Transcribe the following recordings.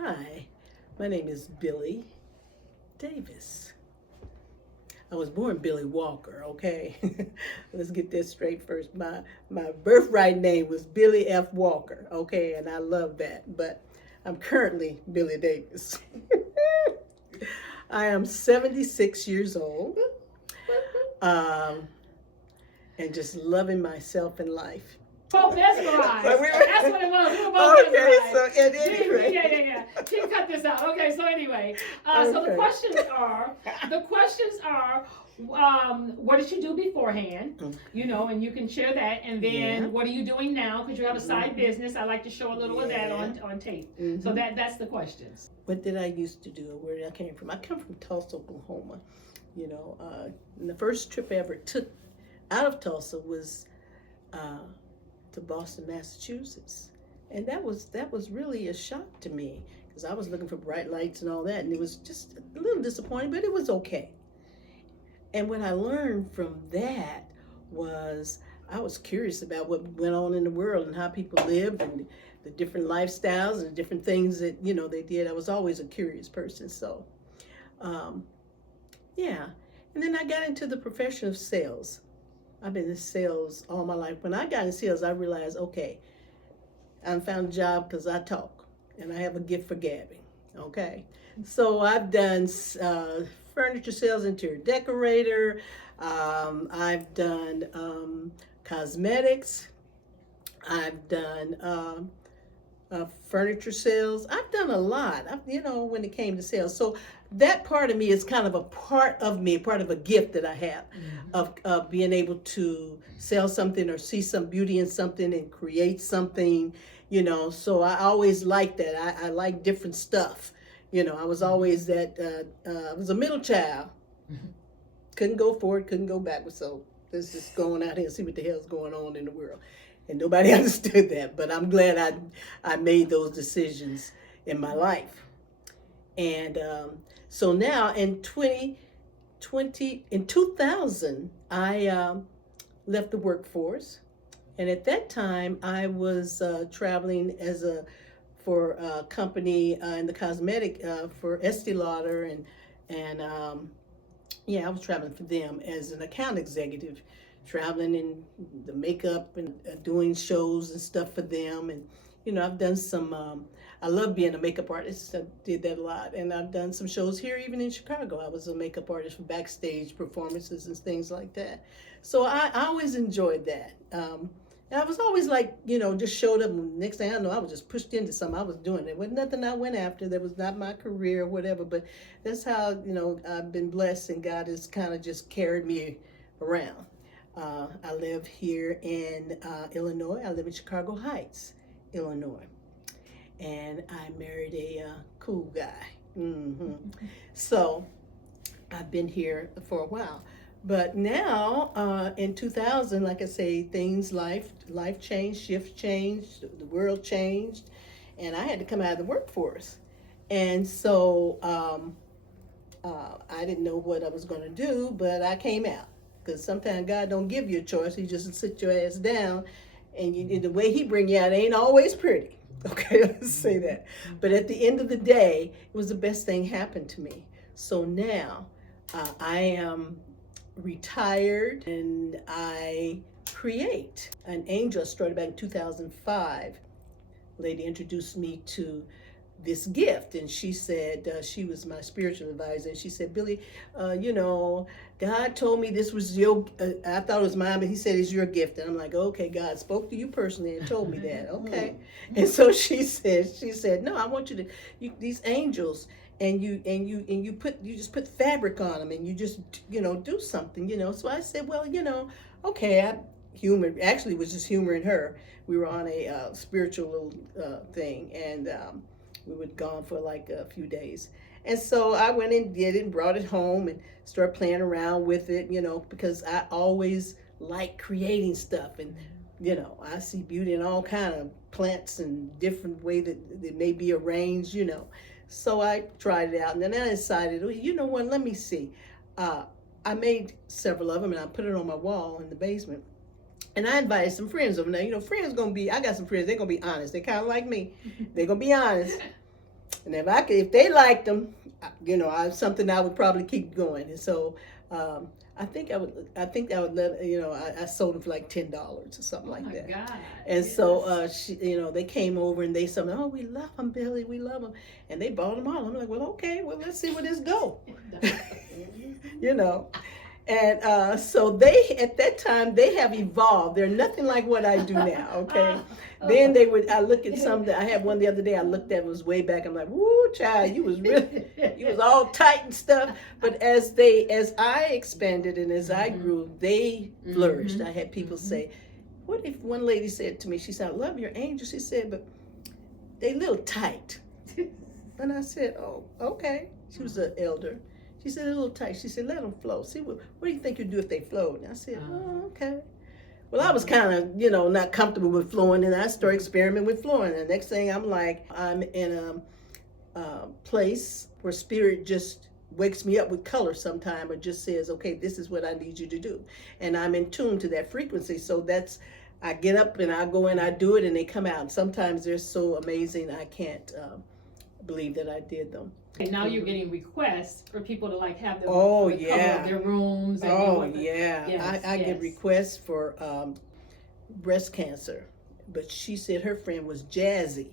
Hi, my name is Billie Davis. I was born Billie Walker, okay? Let's get this straight first. My birthright name was Billie F. Walker, okay? And I love that. But I'm currently Billie Davis. I am 76 years old um, and just loving myself in life. Both mesmerized. But we That's what it was. We were both okay, mesmerized. so at any rate. Yeah. She cut this out. Okay, so anyway, so the Okay. questions are, what did you do beforehand? You know, and you can share that. And then Yeah. what are you doing now? Because you have a side business. I like to show a little of that Yeah. on tape. Mhm. So that's the questions. What did I used to do? Where did I came from? I come from Tulsa, Oklahoma. And the first trip I ever took out of Tulsa was uh, to Boston, Massachusetts, and that was really a shock to me because I was looking for bright lights and all that, and it was just a little disappointing, but it was okay. And what I learned from that was I was curious about what went on in the world and how people lived and the different lifestyles and the different things that they did. I was always a curious person, so um, yeah. And then I got into the profession of sales. I've been in sales all my life. When I got in sales, I realized, okay, I found a job because I talk and I have a gift for gabbing. Okay, so I've done furniture sales, interior decorator. I've done cosmetics. I've done furniture sales. I've done a lot, when it came to sales. So that part of me is kind of a part of me, part of a gift that I have of being able to sell something or see some beauty in something and create something, So I always like that. I like different stuff. I was always I was a middle child. Couldn't go forward, couldn't go backwards. So let's just go on out here and see what the hell's going on in the world. And nobody understood that, but I'm glad I made those decisions in my life. And so now in 2000, I left the workforce. And at that time, I was traveling for a company in the cosmetic for Estee Lauder and yeah, I was traveling for them as an account executive, traveling in the makeup and doing shows and stuff for them. And, I've done some, I love being a makeup artist. I did that a lot. And I've done some shows here, even in Chicago. I was a makeup artist for backstage performances and things like that. So I always enjoyed that. And I was always like, just showed up. And next thing I know, I was just pushed into something I was doing. There was nothing I went after. That was not my career or whatever. But that's how, I've been blessed and God has kind of just carried me around. I live here in Illinois. I live in Chicago Heights, Illinois. And I married a cool guy. Mm-hmm. So I've been here for a while. But now, in 2000, like I say, life changed, shifts changed, the world changed, and I had to come out of the workforce. And so I didn't know what I was going to do, but I came out. Because sometimes God don't give you a choice. He just sit your ass down, and the way he bring you out ain't always pretty. Okay, let's say that. But at the end of the day, it was the best thing happened to me. So now I am retired and I create. An angel started back in 2005. Lady introduced me to this gift, and she said she was my spiritual advisor, and she said, Billie, God told me this was your I thought it was mine, but he said it's your gift. And I'm like, okay, God spoke to you personally and told me that. Okay. And so she said no, I want you to these angels, and you just put fabric on them, and you just do something. So I said, well, okay. I humor actually was just humoring her. We were on a spiritual little thing, and we were gone for like a few days. And so I went and did it and brought it home and started playing around with it, because I always like creating stuff. And, I see beauty in all kind of plants and different way that it may be arranged, So I tried it out, and then I decided, well, you know what, let me see. I made several of them, and I put it on my wall in the basement. And I invited some friends over. Now, friends I got some friends, they're going to be honest. They're kind of like me. They're going to be honest. And if they liked them, something I would probably keep going. And so, I think I would let, I sold them for like $10 or something like that. God. And Yes. so, they came over and they said, "Oh, we love them, Billy, we love them," and they bought them all. I'm like, "Well, okay, well, let's see where this go," you know. And so they, at that time, they have evolved. They're nothing like what I do now. Okay. Then I look at some that I had one the other day. I looked at, was way back. I'm like, "Woo, child, you was all tight and stuff." But as I expanded and as I grew, they flourished. I had people say, "What if?" One lady said to me, she said, "I love your angels." She said, "But they a little tight." And I said, "Oh, okay." She was an elder. She said, "A little tight." She said, "Let them flow. See, what do you think you'd do if they flowed?" And I said, "Oh, okay." Well, I was kind of, not comfortable with flowing, and I started experimenting with flowing. And the next thing, I'm in a place where spirit just wakes me up with color sometime, or just says, "Okay, this is what I need you to do," and I'm in tune to that frequency. So I get up and I go in, I do it, and they come out. And sometimes they're so amazing, I can't believe that I did them. And now you're getting requests for people to like have them Oh, for the cover yeah. of their rooms. And Oh, they yeah. Yes, I get yes. requests for breast cancer, but she said her friend was jazzy.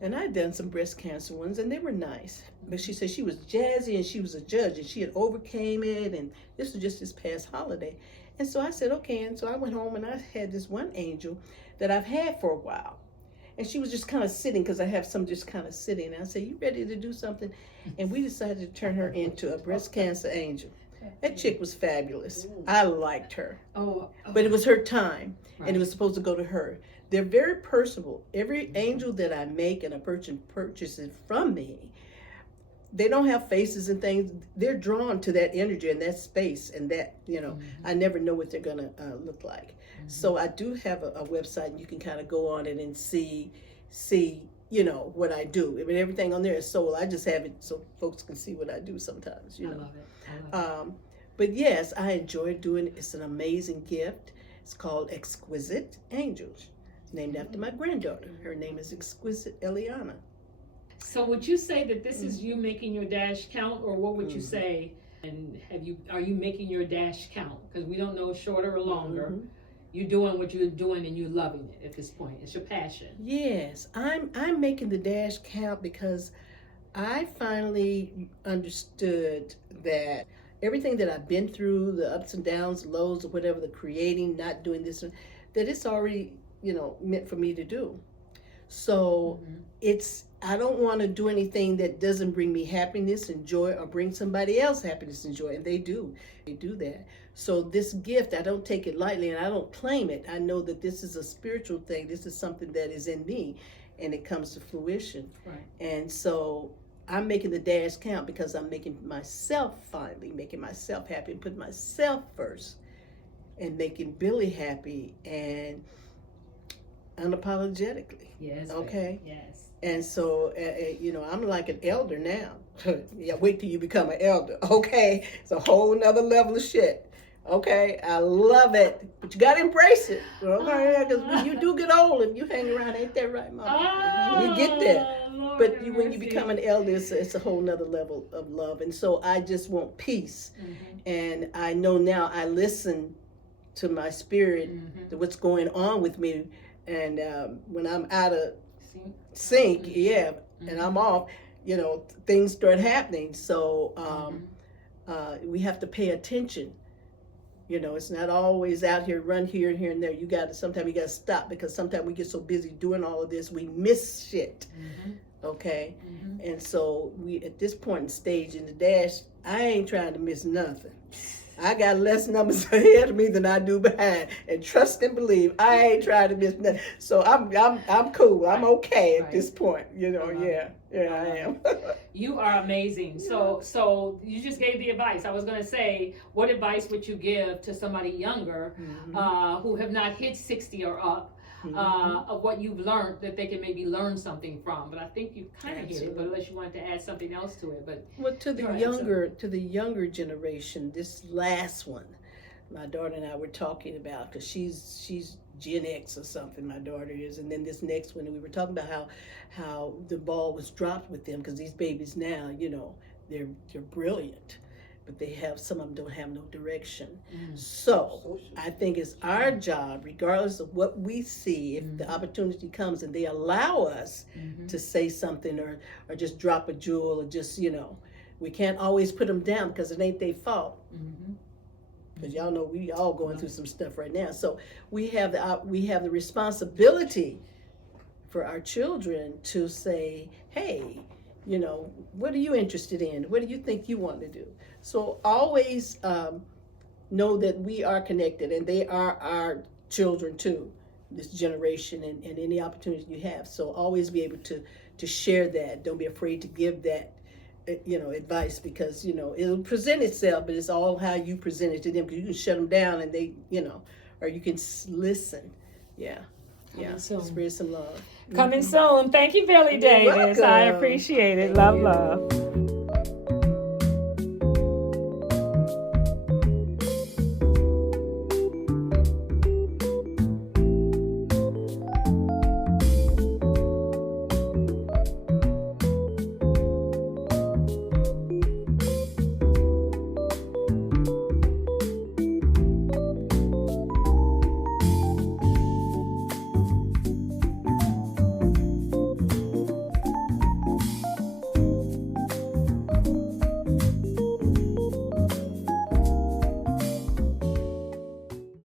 And I'd done some breast cancer ones, and they were nice. But she said she was jazzy, and she was a judge, and she had overcame it, and this was just this past holiday. And so I said, okay. And so I went home, and I had this one angel that I've had for a while. And she was just kind of sitting, because I have some just kind of sitting. And I said, "You ready to do something?" And we decided to turn her into a breast cancer angel. That chick was fabulous. I liked her. Oh. But it was her time, Right. and it was supposed to go to her. They're very personable. Every angel that I make and a person purchases from me, they don't have faces and things. They're drawn to that energy and that space, and that, I never know what they're going to look like. So I do have a website, and you can kind of go on it and see, what I do. I mean, everything on there is sold. I just have it so folks can see what I do sometimes, I love it. But yes, I enjoy doing it. It's an amazing gift. It's called Exquisite Angels. It's named after my granddaughter. Her name is Exquisite Eliana. So would you say that this is you making your dash count, or what would you say? And are you making your dash count? Because we don't know shorter or longer. You're doing what you're doing, and you're loving it at this point. It's your passion. Yes, I'm making the dash count because I finally understood that everything that I've been through, the ups and downs, lows, or whatever, the creating, not doing this, that it's already, meant for me to do. So I don't want to do anything that doesn't bring me happiness and joy, or bring somebody else happiness and joy. And they do that. So this gift, I don't take it lightly, and I don't claim it. I know that this is a spiritual thing. This is something that is in me, and it comes to fruition. Right. And so I'm making the dash count because I'm making myself happy, and putting myself first, and making Billy happy, and unapologetically. Yes. Okay. Yes. And so, I'm like an elder now. Yeah, wait till you become an elder. Okay, it's a whole nother level of shit. Okay, I love it, but you gotta embrace it. Okay, because when you do get old and you hang around, ain't that right, Mama? We get there. But when you become an elder, it's a whole nother level of love. And so I just want peace. And I know now, I listen to my spirit, to what's going on with me. And when I'm out of sync, and I'm off, things start happening. So we have to pay attention. It's not always out here, run here and here and there. Sometimes you gotta stop, because sometimes we get so busy doing all of this, we miss shit. Okay. And so we, at this point in stage in the dash, I ain't trying to miss nothing. I got less numbers ahead of me than I do behind, and trust and believe, I ain't trying to miss nothing. So I'm cool. I'm okay at this point. I am. You are amazing. So you just gave the advice. I was going to say, what advice would you give to somebody younger who have not hit 60 or up? Of what you've learned that they can maybe learn something from, but I think you kind of hit it. But unless you wanted to add something else to it, but to the younger generation, this last one, my daughter and I were talking about, because she's Gen X or something. My daughter is, and then this next one, we were talking about how the ball was dropped with them, because these babies now, they're brilliant, but they have, some of them don't have no direction. So I think it's our job, regardless of what we see, if the opportunity comes and they allow us to say something, or just drop a jewel, or just, we can't always put them down, because it ain't their fault. Because y'all know we all going through some stuff right now. So we have the responsibility for our children to say, hey, what are you interested in? What do you think you want to do? So always know that we are connected, and they are our children too, this generation, and any opportunity you have. So always be able to share that. Don't be afraid to give that advice, because it'll present itself, but it's all how you present it to them, because you can shut them down and they or you can listen. Spread some love. Coming soon. Thank you, Billie Davis. Welcome. I appreciate it. Love.